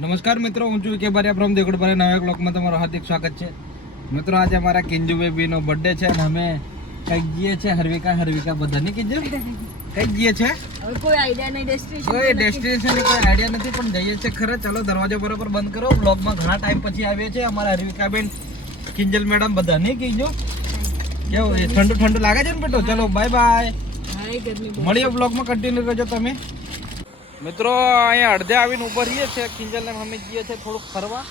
નમસ્કાર મિત્રો, હું છું કે બારિયા ફ્રોમ દેગુડબારી નવા બ્લોગમાં તમારું હાર્દિક સ્વાગત છે. મિત્રો આજે અમારા કિંજુ બેબીનો બર્થડે છે અને અમે કઈ જઈએ છે હરવિકા બધાની કિંજુ કઈ જઈએ છે કોઈ આઈડિયા નહીં, ડેસ્ટિનેશન કોઈ ડેસ્ટિનેશન કોઈ આઈડિયા નથી પણ જઈએ છે ખરા. ચાલો દરવાજો બરોબર બંધ કરો. બ્લોગમાં ઘણા ટાઈમ પછી આવીએ છીએ. અમારા હરવિકા બેન, કિંજલ મેડમ બધા નહીં કિંજુ કેવું ઠંડુ ઠંડુ લાગે છે ને બેટો. ચલો બાય બાય, મળીએ બ્લોગમાં. કન્ટિન્યુ કરજો તમે મિત્રો. અહીંયા અડધે આવીને ઉભા રહીએ છીએ. કિંજલને અમે જઈએ છીએ થોડુંક ફરવા.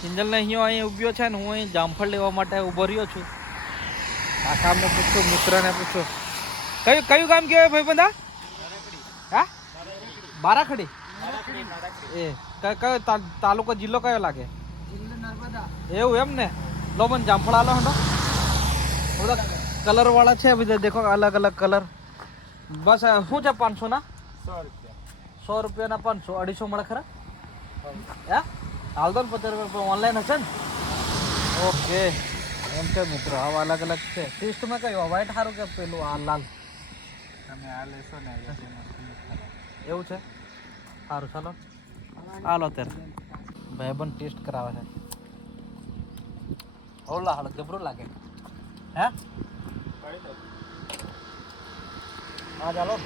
કિંજલને અહીંયા ઉભ્યો છે ને હું અહીં જામફળ લેવા માટે ઉભો રહ્યો છું. આ કામને પૂછો, મિત્રને પૂછો કયું કામ કહેવાય ભાઈ બધા? હા, બારાખડી. એ કયો તાલુકો જિલ્લો કયો લાગે? એવું એમ ને. લો મને જામફળ આલો હંડો. બધા કલર વાળા છે બધા, દેખો અલગ અલગ કલર. બસ શું છે 500 ના? 100 રૂપિયાના 500, 250 મળે ખરા? હે હાલ તો 50 રૂપિયા ઓનલાઈન હશે ને? ઓકે એમ છે મિત્રો. આવા અલગ અલગ છે. ટેસ્ટમાં કયો વ્હાઈટ સારું કે પેલું આ લાલ? તમે આ લેશો ને એવું છે સારું. ચાલો હાલો ત્યારે ભાઈ પણ ટેસ્ટ કરાવે છે. ઓલા હાલ જબરું લાગે. હે હા ચાલો.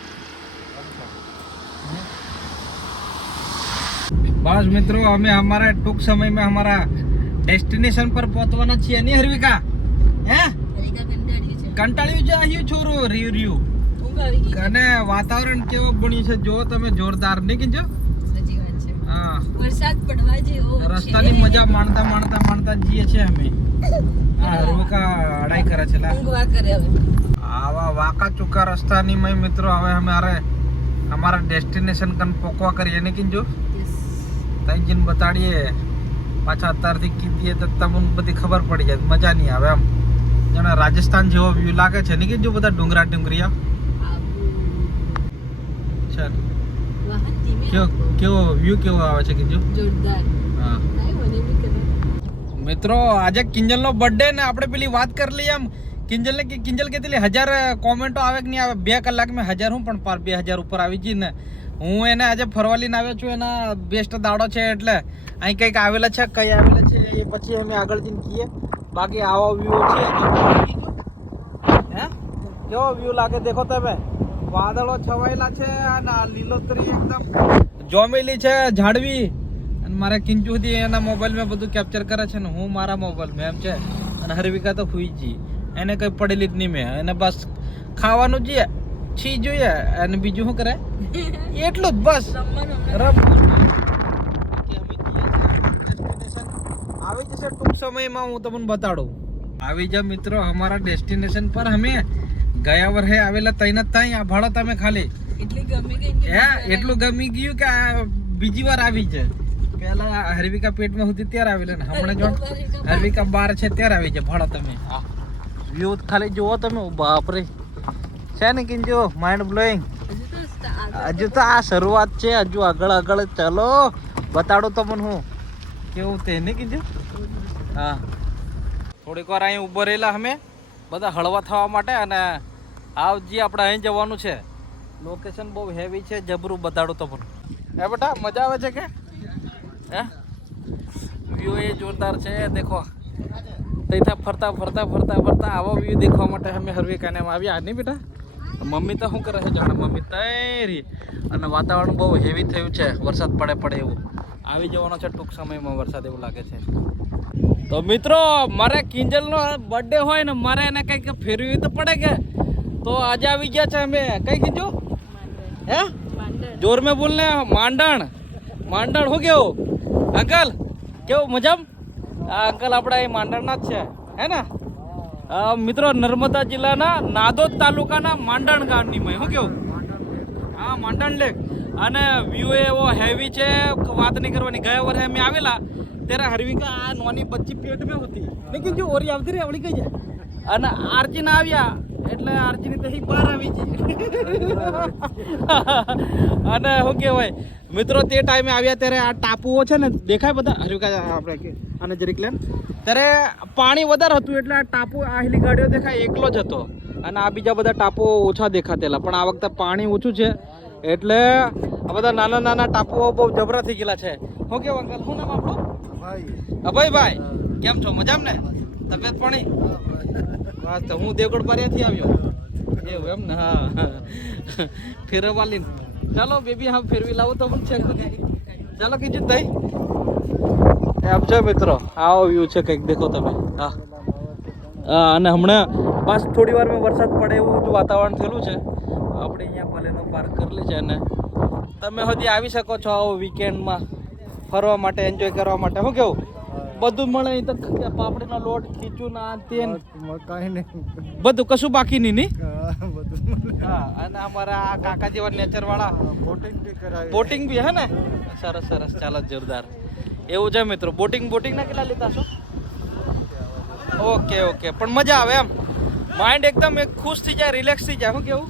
बस मित्रों, हमें हमारा टूक समय में हमारा डेस्टिनेशन पर पहुंचवाना चाहिए नहीं हरविका? हैं કંટાળ્યું છે અહીં છોરો રીયું અને વાતાવરણ કેવો બન્યું છે જો તમે, જોરદાર નહીં કીજો. હા, વરસાદ પડવા જેવો રસ્તાની મજા માણતા જઈએ છે અમે. હા, હરવિકા અડાઈ કરે છે લા. ઊંઘવા કરે હવે. આવા વાકા ચુકા રસ્તાની મય મિત્રો હવે અમારે हमारा डेस्टिनेशन कन पोकवा करिए ने किंजो तई जिन बताड़िए पाछा अत्यारથી કીધીએ તો તમને બધી ખબર પડી જાય, મજા નહીં આવે. આમ જાણે રાજસ્થાન જેવો વ્યૂ લાગે છે ને કિંજુ, બધા ડુંગરિયા. ચાલ કેવો વ્યૂ કેવો આવે છે કિંજુ, જોરદાર. હા મિત્રો, આજે કિંજલનો બર્થડે ને આપણે પેલી વાત કરી લઈએ. આમ કિંજલ કહેતી 1000 કોમેન્ટો આવે કે નહીં આવે. 2 કલાકમાં 1000 હું પણ 2000 ઉપર આવી જઈ ને. હું એને આજે ફરવા લઈને આવ્યો છું. એના બેસ્ટ દાડો છે એટલે અહીં કંઈક આવેલા છે. કઈ આવેલા છે એ પછી અમે આગળ જઈને કહીએ. બાકી આવો વ્યૂ છે. હે કેવો વ્યૂ લાગે દેખો તમે. વાદળો છવાયેલા છે અને લીલોતરી એકદમ જોમેલી છે ઝાડવી. અને મારે કિંજુ સુધી એના મોબાઈલમાં બધું કેપ્ચર કરે છે ને હું મારા મોબાઈલમાં એમ છે. અને હરવિકા તો હુઈ જી, એને કઈ પડેલી જ નહીં. મેં એને બસ ખાવાનું જોઈએ, છી જોઈએ અને બીજું શું કરે એટલું જ બસ. આવી જશે ટૂંક સમયમાં, હું તમને બતાડું. આવી જા મિત્રો અમારા ડેસ્ટિનેશન પર. અમે ગયા વર્ષે આવેલા તઈને તઈ આ ભાડો તમે ખાલી એટલું ગમી ગયું કે આ બીજી વાર આવી છે. પેલા હરવિકા પેટમાં હતી ત્યારે આવેલા ને હમણાં જો હરવિકા 12 છે ત્યારે આવી છે. ભાડો તમે વ્યૂ ખાલી જુઓ તમે. બાપરે છે ને કિંજો, માઇન્ડ બ્લોઈંગ. હજુ તો આ શરૂઆત છે, હજુ આગળ ચાલો બતાડો તમને હું કેવું તે ને કીધું. હા, થોડીક વાર અહીં ઉભો રહેલા અમે બધા હળવા થવા માટે. અને આવજી આપણે અહીં જવાનું છે. લોકેશન બહુ હેવી છે, જબરું બતાડો તો પણ. હે બેટા મજા આવે છે કે? હે વ્યૂ એ જોરદાર છે દેખો. ત્યાં ફરતા આવો વ્યૂ દેખવા માટે અમે હરવિકાને આવ્યા નહીં બેટા. મમ્મી તો શું કરે છે જાણે, મમ્મી તૈયારી. અને વાતાવરણ બહુ હેવી થયું છે, વરસાદ પડે એવું. આવી જવાનો છે ટૂંક સમયમાં વરસાદ એવું લાગે છે. તો મિત્રો, મારે કિંજલનો બર્થડે હોય ને મારે એને કંઈક ફેરવી તો પડે કે. તો આજે આવી ગયા છે અમે. કઈ કીધું? હે જોર મેં બોલને. માંડણ શું કેવું અંકલ? કેવું મજામ? આ અંકલ આપણા એ માંડણના જ છે હે ને. મિત્રો, નર્મદા જિલ્લાના નાદોદ તાલુકાના માંડણ ગામની મેં શું કેવું? હા, માંડણ લેક. અને વ્યૂ એવો હેવી છે, વાત નહીં કરવાની. ગયા વર્ષે અમે આવેલા ત્યારે હરવિકા આ નોની બચ્ચી પેટમાં હતી મેં કીધું ઓરી આવતી રે આવડી કઈ જાય. અને આરજીને આવ્યા એટલે આરજીની તો બહાર આવી છે. અને શું કહેવાય મિત્રો, તે ટાઈમે આવ્યા ત્યારે આ ટાપુઓ છે ને દેખાય બધા હરવિકા આપણે અને જરીક લેન ત્યારે પાણી વધારે હતું એટલે આ ટાપુ આહેલી ગાડીઓ દેખાય એકલો જ હતો. અને આ બીજા બધા ટાપુઓ ઓછા દેખાતેલા. પણ આ વખતે પાણી ઓછું છે એટલે આ બધા નાના નાના ટાપુઓ બહુ જબરા થઈ ગયેલા છે. શું કેવું અંકલ, શું નામ આપણું? અભયભાઈ, કેમ છો? મજામ ને? તબિયત પાણી? બસ, તો હું દેવગઢ પારિયાથી આવ્યો. એવું એમ ને? હા, ફેરવવા લઈને. ચાલો બેબી, હા ફેરવી લાવો તો મને છે. ચાલો કીધું ભાઈ. એમ છે મિત્રો, આવો વ્યૂ છે કંઈક, દેખો તમે. હા હા, અને હમણાં બસ થોડી વારમાં વરસાદ પડે એવું બધું વાતાવરણ થયેલું છે. આપણે અહીંયા પલેનો પાર્ક કરેલી છે અને તમે હજી આવી શકો છો આવો વીકેન્ડમાં ફરવા માટે, એન્જોય કરવા માટે. શું કેવું? બધું મળે અહીં તો, પાપડીનો લોટ, ખીચું ના તેલ, બધું કશું બાકી નહીં. હા, અને અમારા આ કાકા જેવા નેચર વાળા બોટિંગ બી હે ને? સરસ સરસ, ચાલો જોરદાર. એવું છે મિત્રો. બોટિંગ ના કેટલા લીધા છો? ઓકે ઓકે, પણ મજા આવે એમ, માઇન્ડ એકદમ એક ખુશ થઈ જાય, રિલેક્સ થઈ જાય. શું કેવું?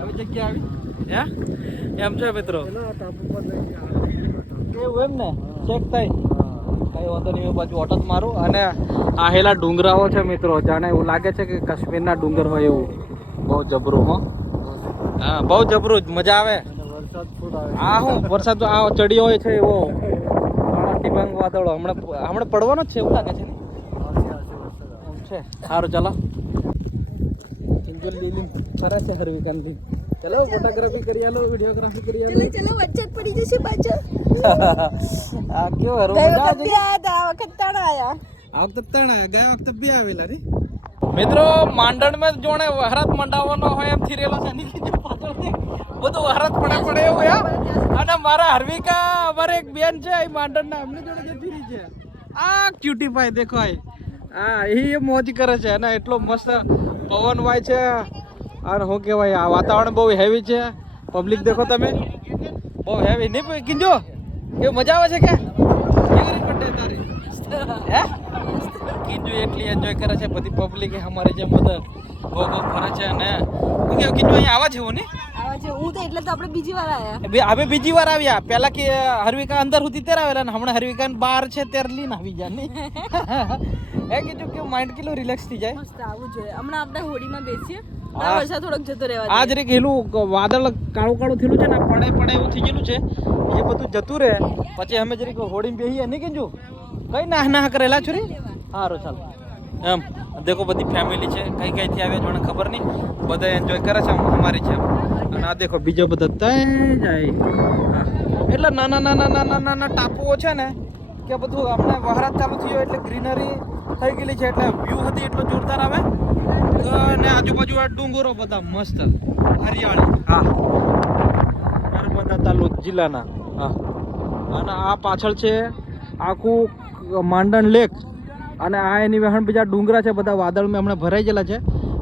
આવી જગ્યા આવી હે એમ છે મિત્રો. એવું એમ ને? ચેક થાય કઈ વાંધો નહીં. બાજુ ઓટો મારું. અને આ હેલા ડુંગરાઓ છે મિત્રો, જાણે એવું લાગે છે કે કાશ્મીરના ડુંગર હોય એવું. બહુ જબરું. હો હા, બહુ જબરું, મજા આવે. આ શું વરસાદ આ ચડિયો હોય છે એવો ડિબાંગ વાદળો હમણાં પડવાનો જ છે એવું લાગે છે ને? છે. સારું ચાલો. કરે છે હરવિકાંતથી. ચલો ફોટોગ્રાફી કરી આલો, વિડીયોગ્રાફી કરી આલો. ચલો વચ્ચે જ પડી જશે પાછળ. આ કેવો હરો મજા આવે છે. આ વખત તાણ આયા. આ વખતે તાણ આયા, ગયા વખતે બે આવેલા ને મિત્રો. માંડણ માં જોણે વહરાત મંડાવવાનો હોય એમ થીરેલો છે ની કીધું પાછળથી બધું વહરાત પડે એવું યાર. અને મારા હરવિકા અમારે એક બેન છે એ માંડણ ના એમની જોડે જતી રહી છે. આ ક્યુટી ભાઈ દેખો હા, એ મોજ કરે છે અને એટલો મસ્ત પવન વાય છે. અને શું કહેવાય, આ વાતાવરણ બહુ હેવી છે. પબ્લિક દેખો તમે, બહુ હેવી નહીં કિંજો. કેવું મજા આવે છે કે કેવી રીતે પડે તારી હે? કિંજુ એટલી એન્જોય કરે છે, બધી પબ્લિક અમારી જેમ બધા ગો ફરે છે. અને શું કેવું કિંજુ અહીંયા આવા છે એવું નહીં? હું તો એટલે તો આપણે બીજી વાર આયા. હવે બીજી વાર આવ્યા. પેલા કે હરવિકા અંદર સુધી ત્યારે આવેલા ને હમણાં હરવિકા બહાર છે ત્યારે લઈને આવી જાય ને. એ કીધું કે માઇન્ડ કેટલું રિલેક્સ થઈ જાય. મસ્ત આવું જોઈએ. હમણાં આપણે હોડીમાં બેસીએ. આ વરસાદ થોડોક જતો રહેવા દે. આજ રે ગયેલું વાદળ કાળું થયેલું છે ને, પડે એવું થઈ ગયેલું છે. એ બધું જતું રહે પછી અમે જરીક હોડીમાં બેસીએ નહીં કીધું કઈ ના કરેલા છોરી. સારું ચાલો એમ. દેખો બધી ફેમિલી છે, કઈ થી આવ્યા જોને ખબર નહીં, બધા એન્જોય કરે છે અમારી છે. અને આ દેખો બીજા બધા તઈ જાય. એટલે નાના ટાપુઓ છે ને કે બધું હમણાં વહરાત ચાલુ થયો એટલે ગ્રીનરી થઈ ગયેલી છે, એટલે વ્યૂ હતી એટલો જોરદાર આવે. અને આજુબાજુ આ ડુંગરો બધા મસ્ત હરિયાળી. હા, નર્મદા તાલુકા જિલ્લાના. હા, અને આ પાછળ છે આખું માંડણ લેક. અને આ એની વહેણ બીજા ડુંગરા છે બધા વાદળમાં હમણાં ભરાઈ ગયેલા છે.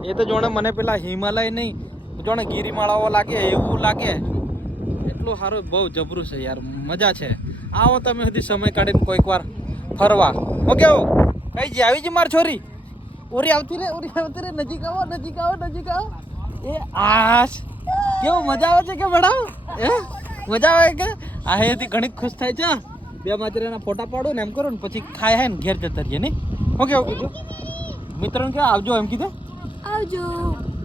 એ તો જોણે મને પેલા હિમાલય નહીં જોણે ગિરિમાળાઓ લાગે એવું લાગે. એટલું સારું, બહુ જબરું છે યાર, મજા છે. આવો તમે સુધી સમય કાઢીને કોઈક વાર ફરવા. હું કેવું કઈ જે આવી જ માર છોરી ઓરી આવતી રે નજીક આવો. એ આશ કેવું મજા આવે છે કે બડાવ મજા આવે કે આ હેથી ઘણી ખુશ થાય છે. બે માત્રેના ફોટા પાડો ને એમ કરો ને પછી ખાય હે ને ઘેર જતા રહીએ નહીં. હું કેવું કીધું મિત્રોને કે આવજો એમ કીધું. આવજો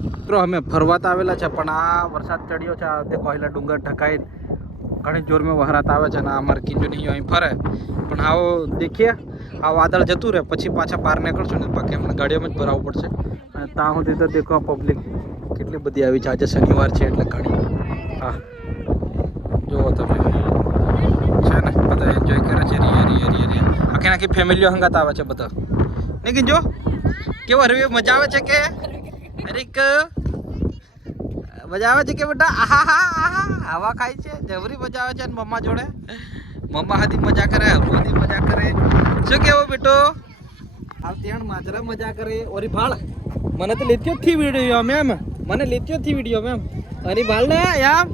મિત્રો. અમે ફરવા તો આવેલા છે પણ આ વરસાદ ચડ્યો છે. આ દેખો પહેલા ડુંગર ઢકાઈ ઘણી જોરમાં વહરાત આવે છે ને અમારે કિંજુ નહીં અહીં ફરે. પણ આવો દેખીએ, આ વાદળ જતું રહે પછી પાછા બહાર નીકળશું ને બાકી અમને ગાડીઓમાં જ ભરાવવું પડશે. અને ત્યાં સુધી તો દેખો પબ્લિક કેટલી બધી આવી છે. આજે શનિવાર છે એટલે ઘણી. હા જુઓ તમે છે ને બધા એન્જોય કરે છે. આખી ફેમિલીઓ હંગાત આવે છે બધા નહીં કિંજો. કેવો હરવી મજા આવે છે કે હરીક મજા આવે છે કે બેટા? આહા હવા ખાય છે, જબરી મજા આવે છે. અને મમ્મા જોડે મમ્મા હાથી મજા કરે, હરવાથી મજા કરે. શું કેવું બેટો? આ ત્યાં માજરા મજા કરે. ઓરી ભાળ મને તો લેત્યો જ થી વિડીયો મેમ, મને લેત્યો જ થી વિડીયો મેમ. અરે ભાળ ને યાર.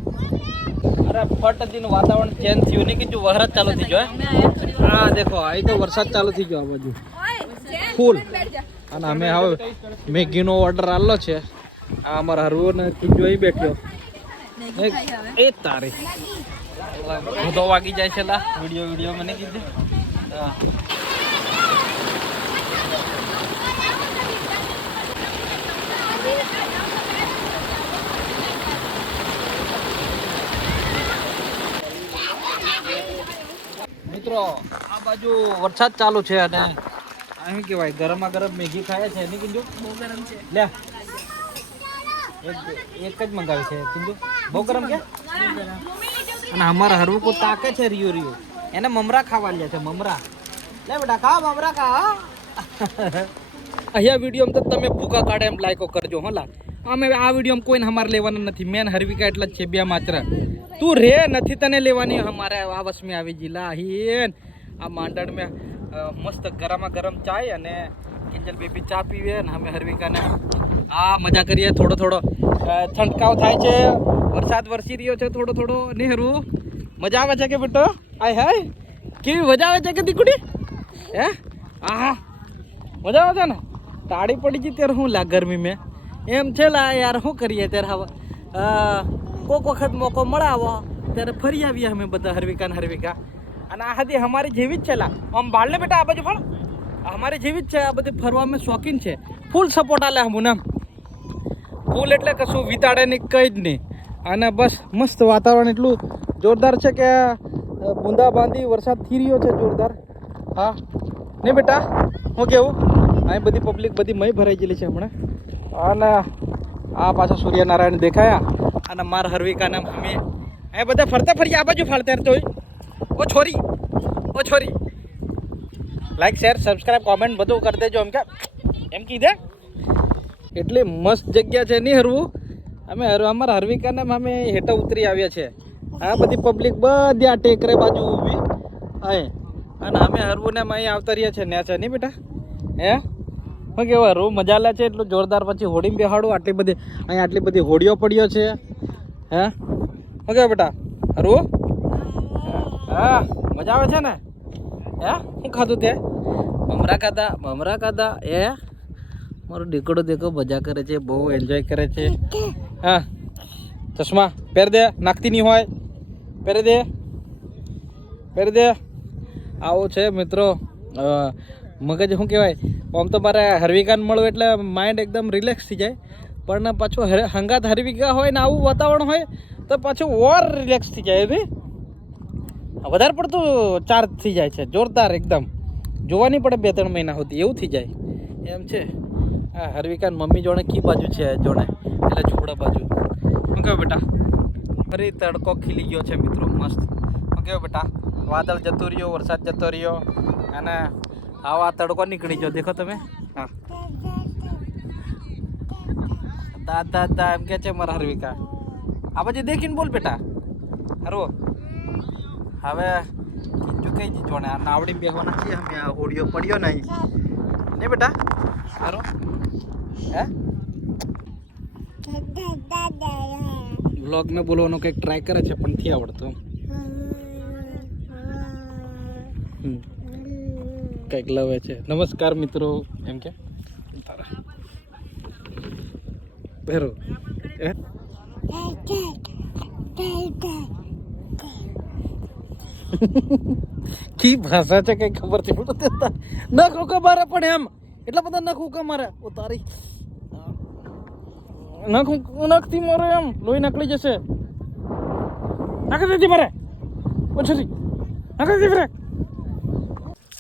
અરે ફટ દીનું વાતાવરણ ચેન્જ થયું નહીં કે વરસાદ ચાલુ થઈ ગયો. હા દેખો આ તો વરસાદ ચાલુ થઈ ગયો આ બાજુ ફૂલ. અને અમે હવે મેગીનો ઓર્ડર આવેલો છે. આ અમારા હરવો ને જોઈ બેઠ્યો. એ તારે તો વાગી જાય છે લા વિડીયો મને કીધું. હા મિત્રો આ બાજુ વરસાદ ચાલુ છે અને અહીં કેવાય ગરમા ગરમ મેગી ખાય છે એની કિંજુ બહુ ગરમ છે. લે એક જ મંગાવી છે કિંજુ બહુ ગરમ કે અને અમારા હરવું કો તાકે છે રિયો રિયો એને મમરા ખાવા લે છે મમરા લે બેટા ખા મમરા ખા અહીંયા વિડીયો તો તમે ભૂકા કાઢે એમ લાઈકો કરજો હોલા અમે આ વિડીયો કોઈને અમારે લેવાના નથી મેન હરવિકા એટલા જ છે બે માત્ર તું રે નથી તને લેવાની અમારે આ વસમી આવી જીલા હીન આ માંડણ મેં મસ્ત ગરમા ગરમ ચાય અને કિંજલ બેબી ચા પીવે ને અમે હરવિકાને આ મજા કરીએ થોડો થોડો છંટકાવ થાય છે વરસાદ વરસી રહ્યો છે થોડો થોડો નેહરું મજા આવે છે કે બેટો આય હાય કેવી મજા આવે છે કે દીકુડી હે આહા મજા આવે છે ને તાળી પડી ગઈ ત્યારે શું લાગ ગરમી મેં એમ છે લા યાર શું કરીએ ત્યારે હવે કોક વખત મોકો મળાવો ત્યારે ફરી આવીએ અમે બધા હરવિકા ને હરવિકા અને આ હતી અમારી જેવી જ છે લા આમ બાળને બેટા આ બાજુ પણ અમારી જેવી જ છે આ બધી ફરવામાં શોખીન છે ફૂલ સપોર્ટ આલે હમું નામ ફૂલ એટલે કશું વિતાડે નહીં કંઈ જ નહીં અને બસ મસ્ત વાતાવરણ એટલું જોરદાર છે કે બુંદા બાંધી વરસાદ થઈ રહ્યો છે જોરદાર હા નહીં બેટા હું કેવું અહીં બધી પબ્લિક બધી મય ભરાઈ ગયેલી છે હમણાં અને આ પાછા સૂર્યનારાયણ દેખાયા અને મારા હરવિકાના મમ્મી અહીં બધા ફરતા ફરી આ બાજુ ફાળતા તો ઓ છોરી લાઈક શેર સબસ્ક્રાઈબ કોમેન્ટ બધું કરી દેજો એમ કીધે એટલી મસ્ત જગ્યા છે નહીં હરવું અમે અમારા હરવિકાને અમે હેઠા ઉતરી આવ્યા છે આ બધી પબ્લિક બધી આ ટેકરે બાજુ ઊભી અહીં અને અમે હરવુંને અહીં આવતા રહ્યા છે ને છે નહીં બેટા હે શું કેવું હરવું મજા લે છે એટલું જોરદાર પછી હોડીમાં બેહાડું આટલી બધી હોડીઓ પડ્યો છે હે શું કેવું બેટા હરવું હા મજા આવે છે ને હે શું ખાધું તે મમરા ખાધા એ મારો દીકડો દેખો મજા કરે છે બહુ એન્જોય કરે છે હા ચશ્મા પહેર દે નાખતી નહીં હોય પહેર દે આવું છે મિત્રો મગજ શું કહેવાય આમ તો મારે હરવિકાને મળવું એટલે માઇન્ડ એકદમ રિલેક્સ થઈ જાય પણ પાછું હંગાત હરવિકા હોય ને આવું વાતાવરણ હોય તો પાછું ઓર રિલેક્સ થઈ જાય ભાઈ વધારે પડતું ચાર્જ થઈ જાય છે જોરદાર એકદમ જોવાની પડે 2-3 મહિના સુધી એવું થઈ જાય એમ છે હા હરવિકા મમ્મી જોડે કી બાજુ છે જોડે એટલે ઝૂંપડા બાજુ શું કહ્યું બેટા ફરી તડકો ખીલી ગયો છે મિત્રો મસ્ત શું કહ્યું બેટા વાદળ જતો રહ્યો વરસાદ જતો રહ્યો અને આવા તડકો નીકળી ગયો દેખો તમે હા દાદા એમ કે છે મારા હરવિકા આ બાજુ દેખીને બોલ બેટા હરવો હવે કીધું કઈ દીધું ને આ નાવડી બેહવાના છીએ અમે આ હોડીઓ પડ્યો નહીં ને બેટા સારો હે વ્લોગ મેં બોલવાનો કંઈક ટ્રાય કરે છે પણ નથી આવડતું કંઈક લવે છે નમસ્કાર મિત્રો એમ કે ભેરો કી ભાષા છે કઈ ખબર છે નખ રોકા મારે પણ એમ એટલા બધા નખ ઉકા મારે તારી નખથી મારે એમ લોહી નકળી જશે નાખી દેતી મારે ઓછી નાખી દેતી મારે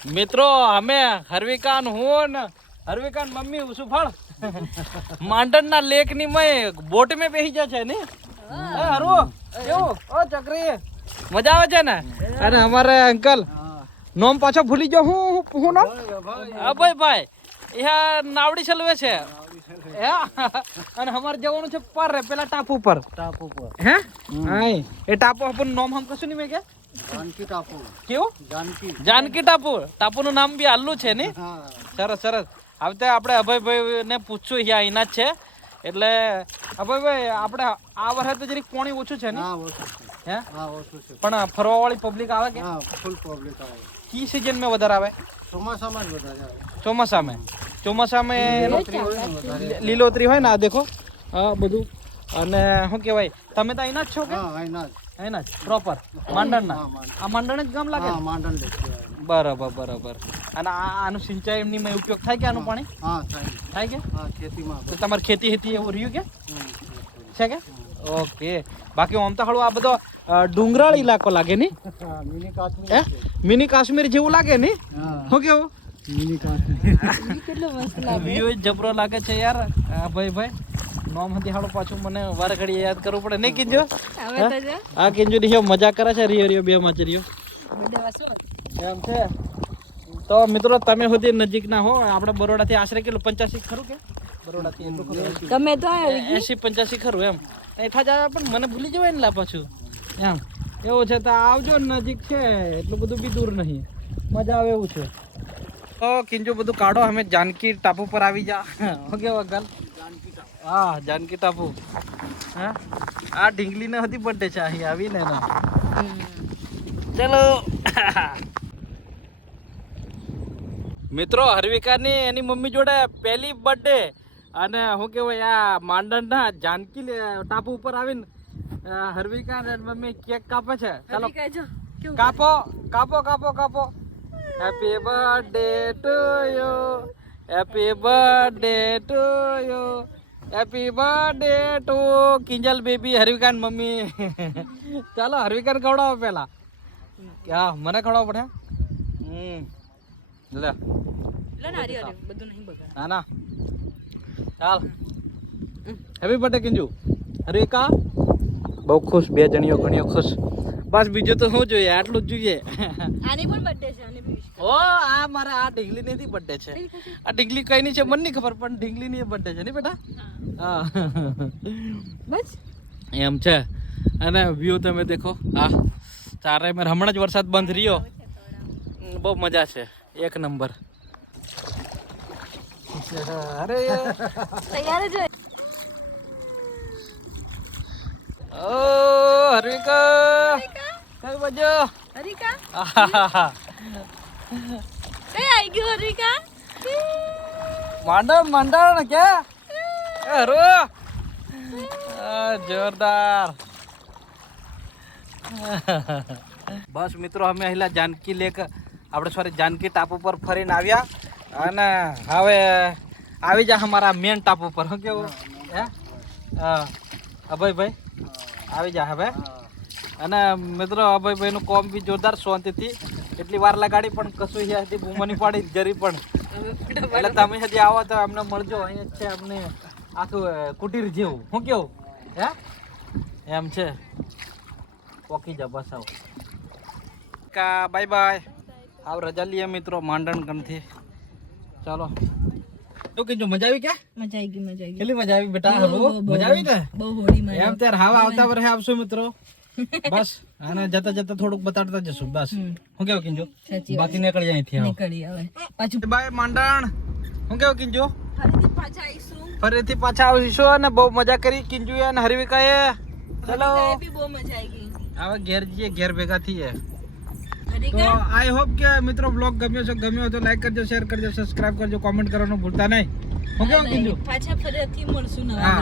મિત્રો અમે હરવિકાન હું ને હરવિકાન મમ્મી ઉસુફળ માંડણના લેકની મય બોટ મેં બેસી જાય છે ને હરવો કેવું ઓ ચક્રી મજા આવે છે ને અને અમારે અંકલ નોમ પાછો ભૂલી ગયો હું નામ ભાઈ અહીંયા નાવડી ચલવે છે અને અમારે જવાનું છે પર પેલા ટાપુ પર હે હા એ ટાપુ આપણું નામ હમ કશું નહીં મેં કે जानकी टापू કેવું જાનકી ટાપુ નું નામ બી આલ્લું છે ને સરસ હવે આપણે અભયભાઈ ને પૂછશું અહીંના જ છે એટલે અભયભાઈ આપણે આ વર્ષે તો જરીક પાણી ઓછું છે ને હે પણ ફરવા વાળી પબ્લિક આવે કે फुल पब्लिक આવે કી સીઝન માં વધારે આવે ચોમાસામાં જ વધારે આવે ચોમાસામાં લીલોતરી હોય ને આ દેખો હા બધું અને શું કહેવાય તમે તો અહીંના જ છો કે અહીંના જ પ્રોપર માંડણના આ માંડણ જ ગામ લાગે માંડણ બરાબર અને આનું સિંચાઈ એમની માં ઉપયોગ થાય કે આનું પાણી થાય કે ખેતીમાં તો તમારે ખેતી એવું રહ્યું કે છે કે ઓકે બાકી આમ તો હળું આ બધો ડુંગરાળ ઇલાકો લાગે ની હા, મિની કાશ્મીર હે છે. મિની કાશ્મીર જેવું લાગે ની હા, હું કેવું મિની કાશ્મીર. કેટલો મસ્ત લાગે વ્યૂ જબરો લાગે છે યાર આ ભાઈ નોમ હતી હાડો પાછું મને વાર ઘડી યાદ કરવું પડે નહીં કિંજો હવે તો જો આ કિંજો ની મજા કરે છે રિયો બે મચરીઓ બર્થડે વાસો એમ છે તો મિત્રો તમે સુધી નજીક ના હો આપણે બરોડાથી આશરે કેટલું 85 ખરું કે બરોડાથી એટલું ખરું ગમે તો આવી 80-85 ખરું એમ એઠા જ આવે પણ મને ભૂલી જવાય ને લા પાછું એમ એવું છે તો આવજો નજીક છે એટલું બધું બી દૂર નહીં મજા આવે એવું છે તો કિંજો બધું કાઢો અમે જાનકી ટાપુ પર આવી જા ઓકે વગલ હા જાનકી ટાપુ હા આ ઢીંગલી ને હતી બર્થડે છે અહીં આવીને એનો ચલો મિત્રો હર્વિકાની એની મમ્મી જોડે પહેલી બર્થડે અને શું કહેવાય આ માંડણના જાનકી ટાપુ ઉપર આવીને હર્વિકા અને મમ્મી કેક કાપે છે ચાલો કાપો કાપો કાપો કાપો happy birthday to you happy birthday to you happy birthday to Kinjal baby હર્વિકાન મમ્મી ચાલો હર્વિકાન ખવડાવો પેલા ક્યાં મને ખવડાવો પડે લે બધું નહીં બગાડ ના ના ચાલ હેપી બર્થડે કિંજુ હર્વિકા બહુ ખુશ બે જણીઓ ઘણીઓ ખુશ બસ બીજું તો શું જોઈએ આટલું જ જોઈએ આની પણ બર્થડે છે આની બી ઓ આ મારા આ ઢીંગલી ની બર્થડે છે આ ઢીંગલી કઈ ની છે મને નહીં ખબર પણ ઢીંગલી ની બર્થડે છે ને બેટા હા બસ એમ છે અને વ્યૂ તમે દેખો હા ચારે મેં હમણાં જ વરસાદ બંધ રહ્યો બહુ મજા છે એક નંબર અરે તૈયાર જ હોય ઓ હર્વિકા કઈ બાજુ હરિકા આહાહા. કઈ આવી ગયું હરિકા માંડણ માંડણ કે હરો જોરદાર બસ મિત્રો અમે પહેલા જાનકી લેક આપણે સોરી જાનકી ટાપુ પર ફરીને આવ્યા અને હવે આવી જા અમારા મેન ટાપુ પર શું કેવું હે અભયભાઈ આવી જા હવે અને મિત્રો અભયભાઈનું કોમ બી જોરદાર શાંતિથી એટલી વાર લગાડી પણ કશું હતી બૂમની પાડી જરી પણ એટલે તમે હજી આવો તો અમને મળજો અહીંયા જ છે અમને આખું કુટીર જેવું શું કેવું હે એમ છે પોકી જા બસ આવો કા બાય બાય આવ રજા લઈએ મિત્રો માંડણ ગમથી ચાલો તો કીધું મજા આવી ક્યાં મજા આવી ગઈ કેટલી મજા આવી બેટા હરો મજા આવી ને બહુ હોળી માં એમ ત્યારે હાવ આવતા વર્ષે આવશું મિત્રો બસ અને જતા જતા થોડુંક બતાડતા જશું બસ હું કેવું કિંજો સાચી બાકી નીકળી જાય અહીંથી નીકળી હવે પાછું બાય માંડણ હું કેવું કિંજો ફરીથી પાછા આવીશું ફરીથી પાછા આવીશું અને બહુ મજા કરી કિંજુ અને હરવિકાએ ચલો બી બહુ મજા આવી ગઈ હવે ઘેર જઈએ ઘેર ભેગા થઈએ તો હરિકા આઈ હોપ કે મિત્રો બ્લોગ ગમ્યો તો લાઈક કરજો શેર કરજો સબસ્ક્રાઇબ કરજો કોમેન્ટ કરવાનું ભૂલતા નહીં હું કેવું કિંજુ પાછા ફરીથી મળશું નવા હા